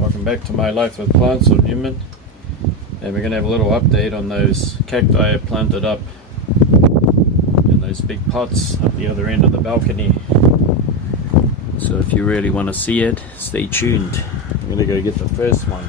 Welcome back to my life with plants of Newman, and we're going to have a little update on those cacti I planted up in those big pots up the other end of the balcony. So if you really want to see it, stay tuned. I'm going to go get the first one.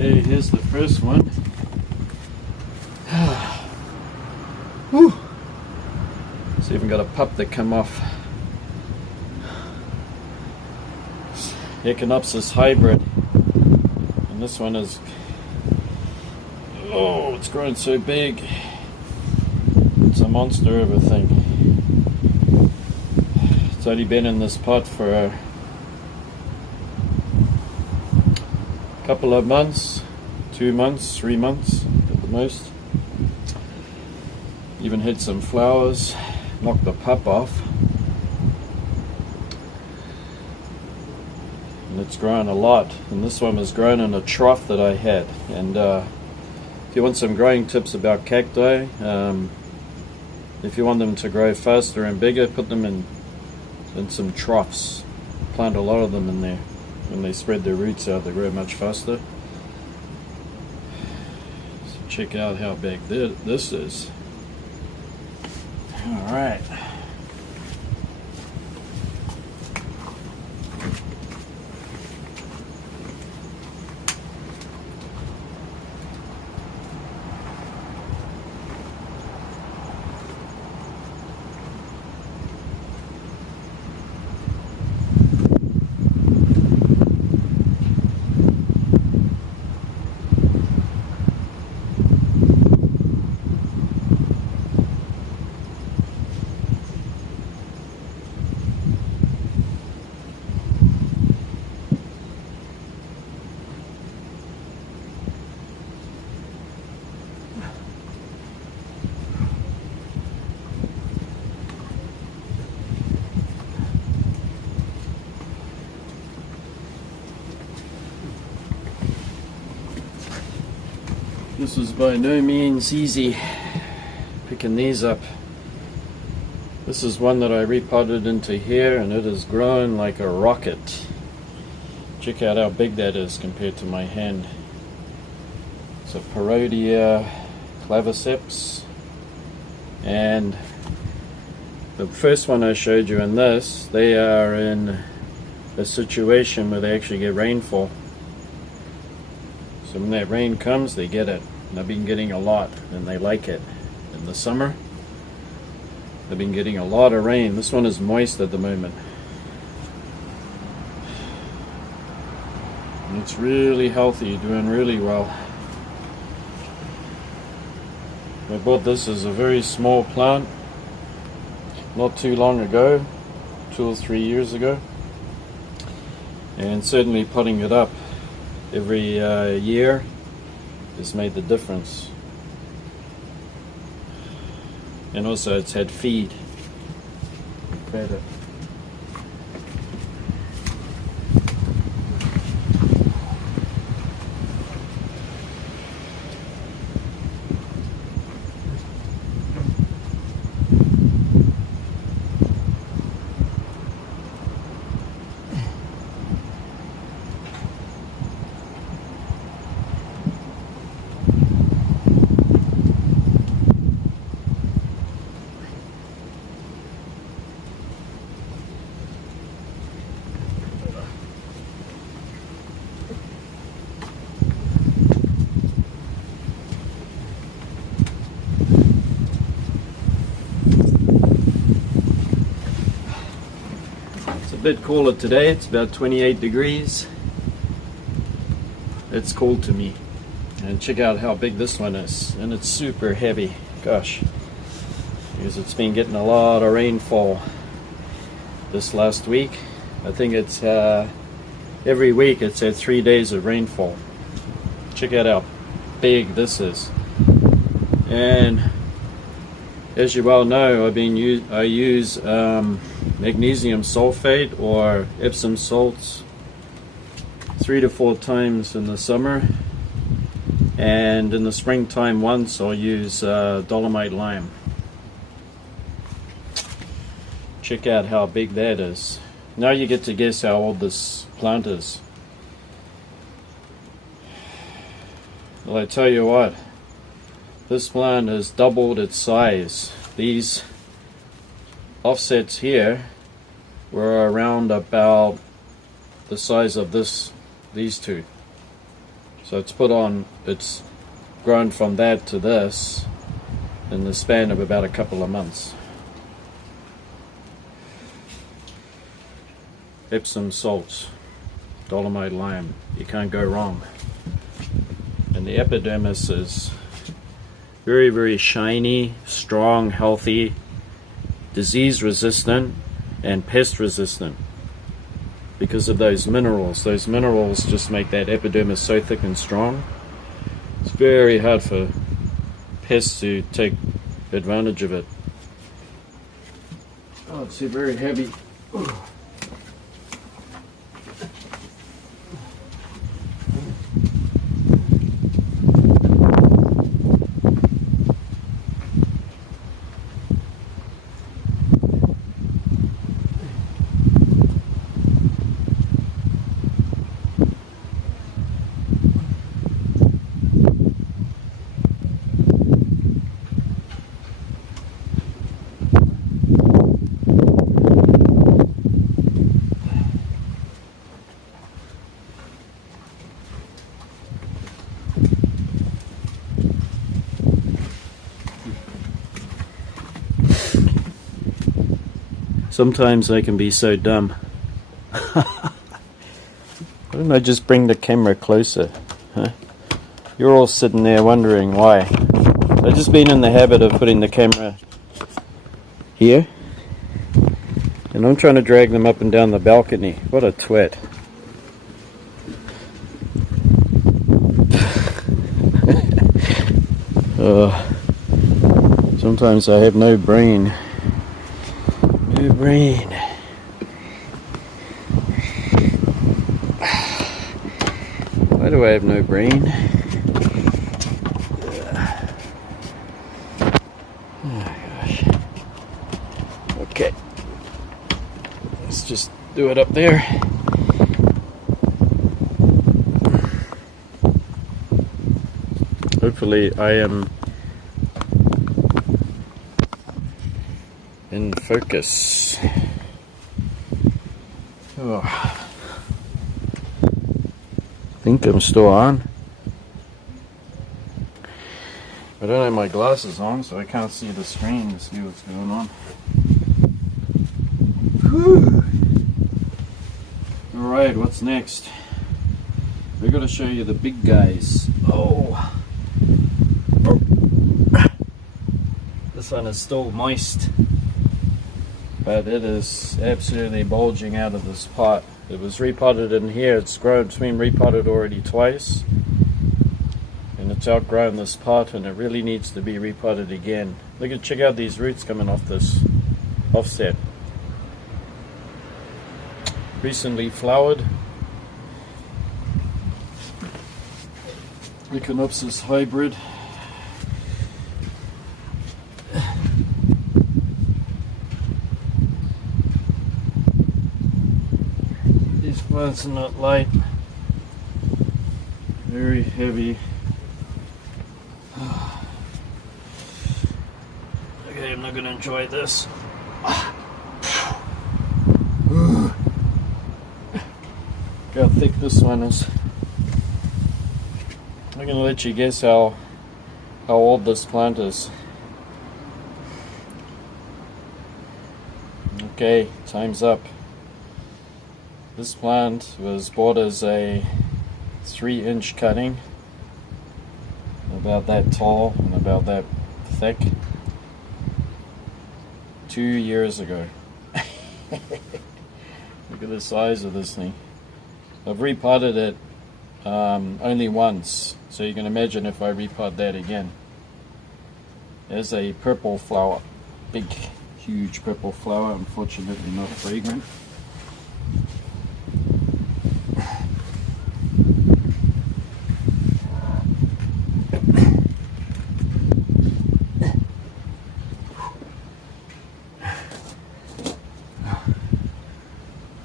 Okay, here's the first one. Whew. It's even got a pup that come off. Echinopsis hybrid. And this one is, oh, it's grown so big. It's a monster of a thing. It's only been in this pot for a couple of months, 2 months, 3 months at the most. Even had some flowers, knocked the pup off. And it's grown a lot. And this one was grown in a trough that I had. And if you want some growing tips about cacti, if you want them to grow faster and bigger, put them in some troughs. Plant a lot of them in there. When they spread their roots out, they grow much faster. So check out how big this is. All right. This is by no means easy picking these up. This is one that I repotted into here, and it has grown like a rocket. Check out how big that is compared to my hand. It's a Parodia claviceps, and the first one I showed you in this, they are in a situation where they actually get rainfall. So when that rain comes, they get it. And I've been getting a lot, and they like it. In the summer, they've been getting a lot of rain. This one is moist at the moment. And it's really healthy, doing really well. I bought this as a very small plant not too long ago, 2 or 3 years ago. And certainly potting it up every year has made the difference. And also it's had feed. Fed it. bit cooler today. It's about 28 degrees. It's cool to me. And check out how big this one is. And it's super heavy. Gosh. Because it's been getting a lot of rainfall this last week. I think it's every week it's had 3 days of rainfall. Check out how big this is. And as you well know, I use magnesium sulfate or Epsom salts 3 to 4 times in the summer, and in the springtime once I'll use dolomite lime. Check out how big that is. Now you get to guess how old this plant is. Well, I tell you what, this plant has doubled its size. These offsets here were around about the size of these two. So it's grown from that to this in the span of about a couple of months. Epsom salts, dolomite lime, you can't go wrong. And the epidermis is very, very shiny, strong, healthy, disease resistant, and pest resistant because of those minerals. Those minerals just make that epidermis so thick and strong. It's very hard for pests to take advantage of it. Oh, it's very heavy. Ooh. Sometimes I can be so dumb. Why don't I just bring the camera closer? Huh? You're all sitting there wondering why. I've just been in the habit of putting the camera here, and I'm trying to drag them up and down the balcony. What a twat. Sometimes I have no brain. No brain. Why do I have no brain? Oh gosh. Okay. Let's just do it up there. Hopefully I am in focus. Oh. I think I'm still on. I don't have my glasses on, so I can't see the screen to see what's going on. Whew. Alright, what's next? We're going to show you the big guys. Oh. This one is still moist, but it is absolutely bulging out of this pot. It was repotted in here. It's been repotted already twice, and it's outgrown this pot, and it really needs to be repotted again. Check out these roots coming off this offset. Recently flowered. Echinopsis hybrid. These plants are not light, very heavy. Okay, I'm not going to enjoy this. Look how thick this one is. I'm going to let you guess how old this plant is. Okay, time's up. This plant was bought as a 3-inch cutting, about that tall and about that thick, 2 years ago. Look at the size of this thing. I've repotted it only once, so you can imagine if I repot that again. There's a purple flower, big, huge purple flower, unfortunately not fragrant.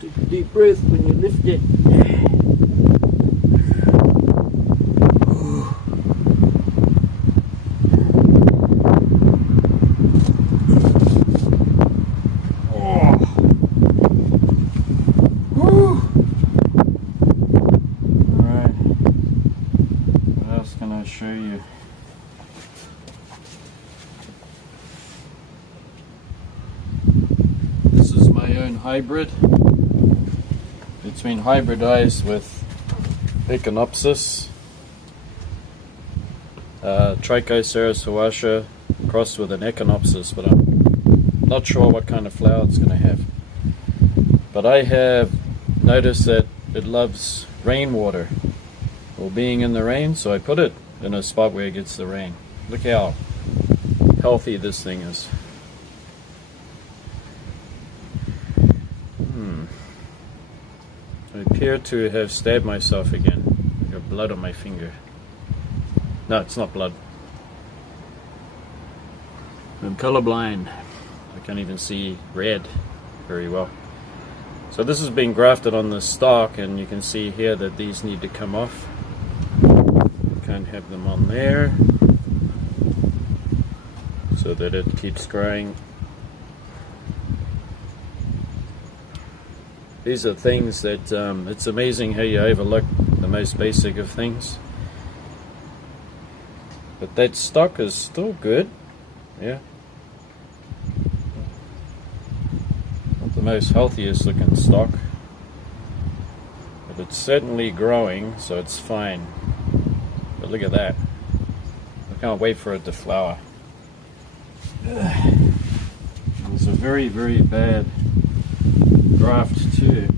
Take a deep breath when you lift it. Show you. This is my own hybrid. It's been hybridized with Echinopsis, Trichocereus huasha crossed with an Echinopsis, but I'm not sure what kind of flower it's going to have. But I have noticed that it loves rainwater, or being in the rain, so I put it in a spot where it gets the rain. Look how healthy this thing is. I appear to have stabbed myself again. I got blood on my finger. No, it's not blood. I'm colorblind. I can't even see red very well. So this has been grafted on the stalk, and you can see here that these need to come off. Can't have them on there, so that it keeps growing. These are things that it's amazing how you overlook the most basic of things. But that stock is still good, yeah. Not the most healthiest looking stock, but it's certainly growing, so it's fine. But look at that. I can't wait for it to flower. It's a very, very bad graft too.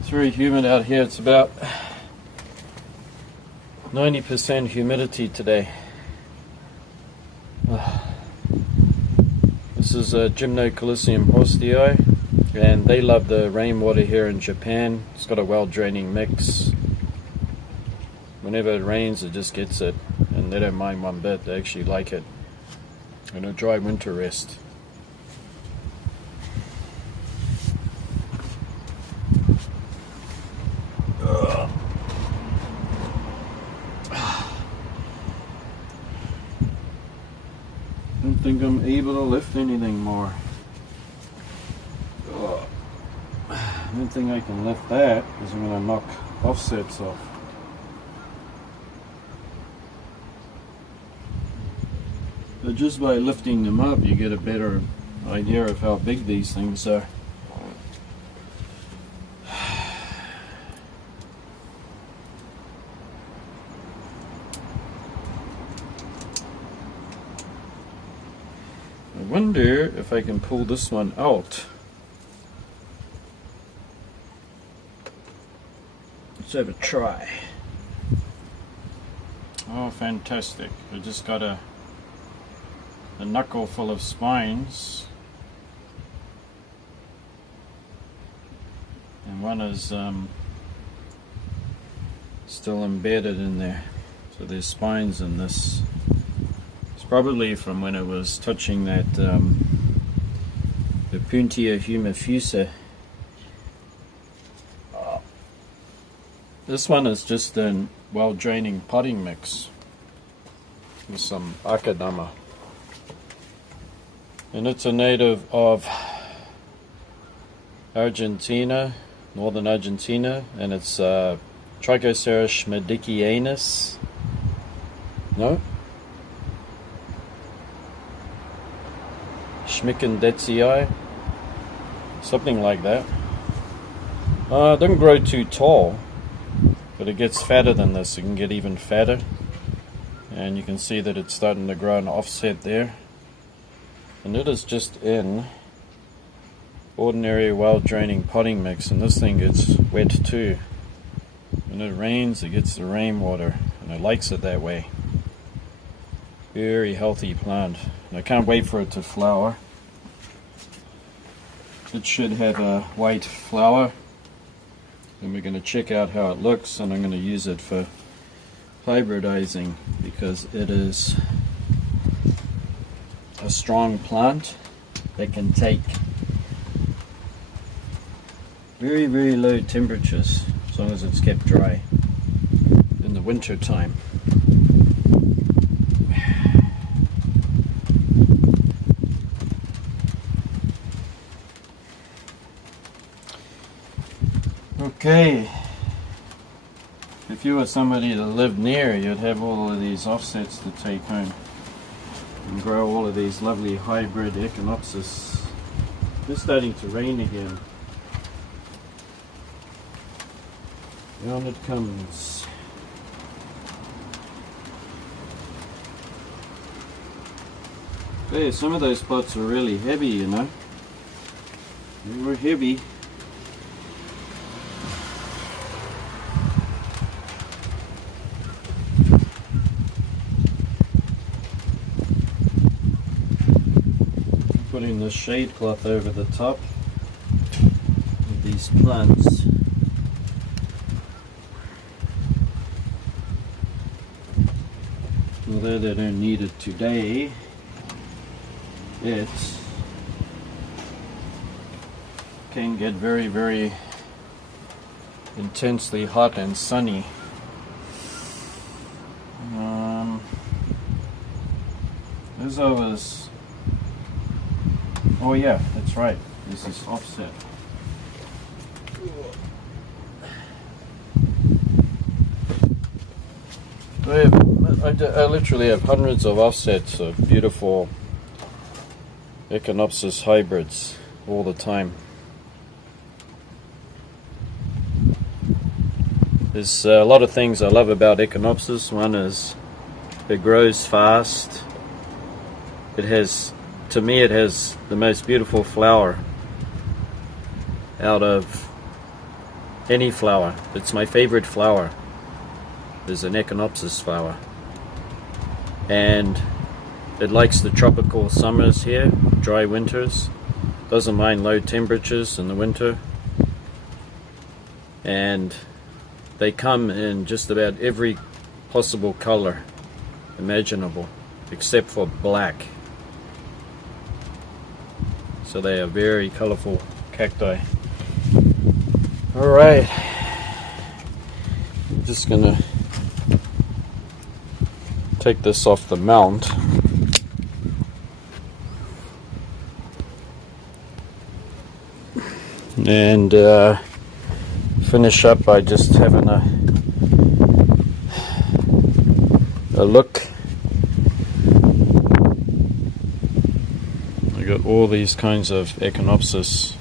It's very humid out here. It's about 90% humidity today. This is a Gymnocalycium horstii, and they love the rainwater here in Japan. It's got a well-draining mix. Whenever it rains, it just gets it, and they don't mind one bit. They actually like it in a dry winter rest. I don't think I'm able to lift anything more. I don't think I can lift that because I'm going to knock offsets off. But just by lifting them up, you get a better idea of how big these things are. I wonder if I can pull this one out. Let's have a try. Oh, fantastic. I just got a knuckle full of spines. And one is still embedded in there. So there's spines in this. It's probably from when it was touching that the Puntia humifusa. This one is just a well-draining potting mix with some akadama. And it's a native of Argentina, northern Argentina, and it's Trichocereus medicianus. No? Schmickendetsii? Something like that. It doesn't grow too tall, but it gets fatter than this. It can get even fatter. And you can see that it's starting to grow an offset there. And it is just in ordinary wild draining potting mix, and this thing gets wet too. When it rains, it gets the rainwater, and it likes it that way. Very healthy plant. And I can't wait for it to flower. It should have a white flower, and we're going to check out how it looks, and I'm going to use it for hybridizing because it is a strong plant that can take very, very low temperatures as long as it's kept dry in the winter time. Okay, if you were somebody that lived near, you'd have all of these offsets to take home and grow all of these lovely hybrid Echinopsis. It's starting to rain again. Down it comes. Hey, some of those pots are really heavy, you know. They were heavy. Putting the shade cloth over the top of these plants. Although they don't need it today, it can get very, very intensely hot and sunny. As I was, oh yeah, that's right, this is offset. I literally have hundreds of offsets of beautiful Echinopsis hybrids all the time. There's a lot of things I love about Echinopsis. One is it grows fast. It has, to me, it has the most beautiful flower out of any flower. It's my favorite flower. There's an Echinopsis flower. And it likes the tropical summers here, dry winters. Doesn't mind low temperatures in the winter. And they come in just about every possible color imaginable, except for black. So they are very colorful cacti. Alright, I'm just gonna take this off the mount. And finish up by just having a look. I got all these kinds of Echinopsis.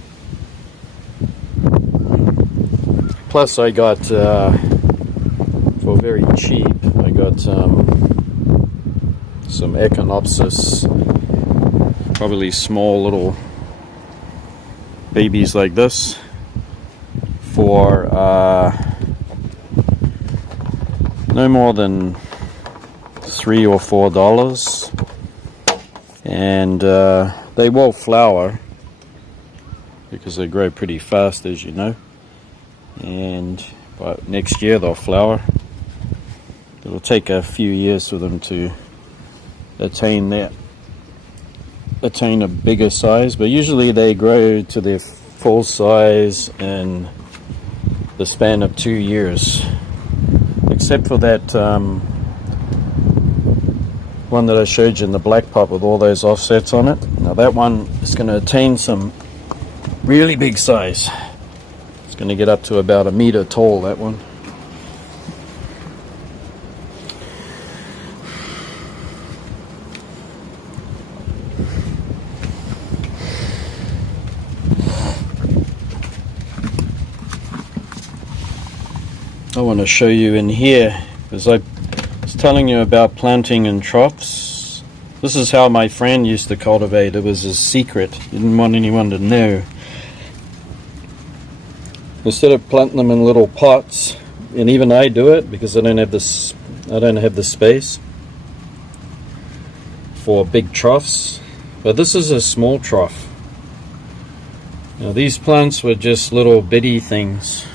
Plus I got, for very cheap, I got some Echinopsis, probably small little babies like this, for no more than $3 or $4, and they will flower because they grow pretty fast, as you know, and by next year they'll flower. It'll take a few years for them to attain a bigger size, but usually they grow to their full size in the span of 2 years, except for that one that I showed you in the black pot with all those offsets on it. Now that one is going to attain some really big size. It's going to get up to about 1 meter tall, that one. I want to show you in here, because I was telling you about planting in troughs. This is how my friend used to cultivate. It was his secret. He didn't want anyone to know. Instead of planting them in little pots, and even I do it because I don't have the space for big troughs. But this is a small trough. Now these plants were just little bitty things,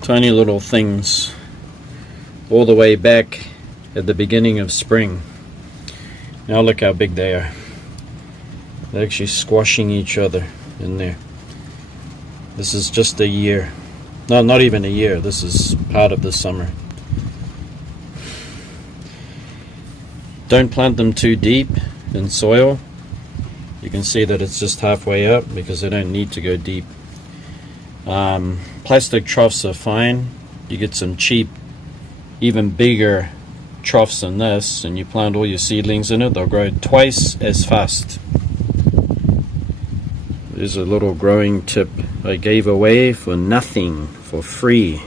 tiny little things, all the way back at the beginning of spring. Now look how big they are. They're actually squashing each other in there. This is just a year. No, not even a year. This is part of the summer. Don't plant them too deep in soil. You can see that it's just halfway up because they don't need to go deep. Plastic troughs are fine. You get some cheap, even bigger troughs than this, and you plant all your seedlings in it, they'll grow twice as fast. There's a little growing tip I gave away for nothing, for free.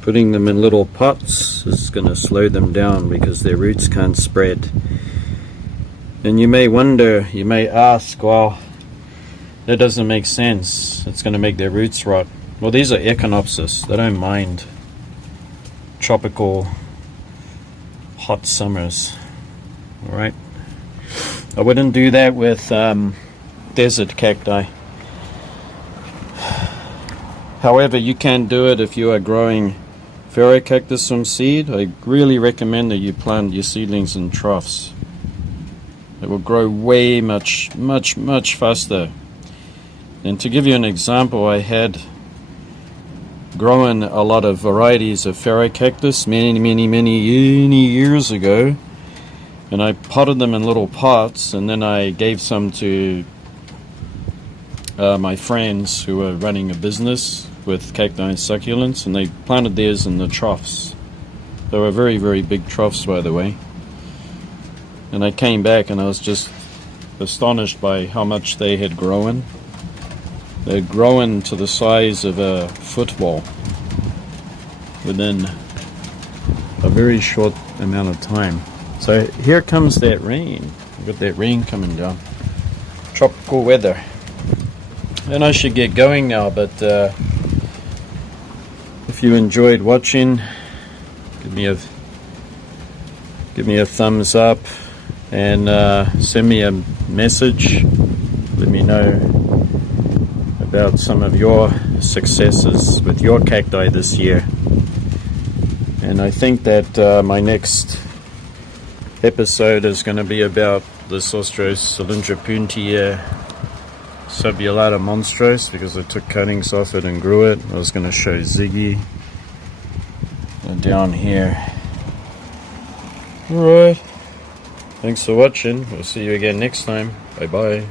Putting them in little pots is going to slow them down because their roots can't spread. And you may wonder, you may ask, well, that doesn't make sense. It's going to make their roots rot. Well, these are Echinopsis. They don't mind tropical hot summers. Alright? I wouldn't do that with desert cacti. However, you can do it if you are growing cactus from seed. I really recommend that you plant your seedlings in troughs. It will grow way much faster. And to give you an example, I had grown a lot of varieties of cactus many years ago, and I potted them in little pots, and then I gave some to my friends who were running a business with cacti and succulents, and they planted theirs in the troughs. They were very big troughs, by the way. And I came back and I was just astonished by how much they had grown. They had grown to the size of a football within a very short amount of time. So here comes that rain. We've got that rain coming down. Tropical weather. And I should get going now, but if you enjoyed watching, give me a thumbs up and send me a message. Let me know about some of your successes with your cacti this year. And I think that my next episode is going to be about the Sostros cylindropuntia subulata monstros, because I took cuttings off it and grew it. I was going to show Ziggy down here. Alright, thanks for watching. We'll see you again next time. Bye bye.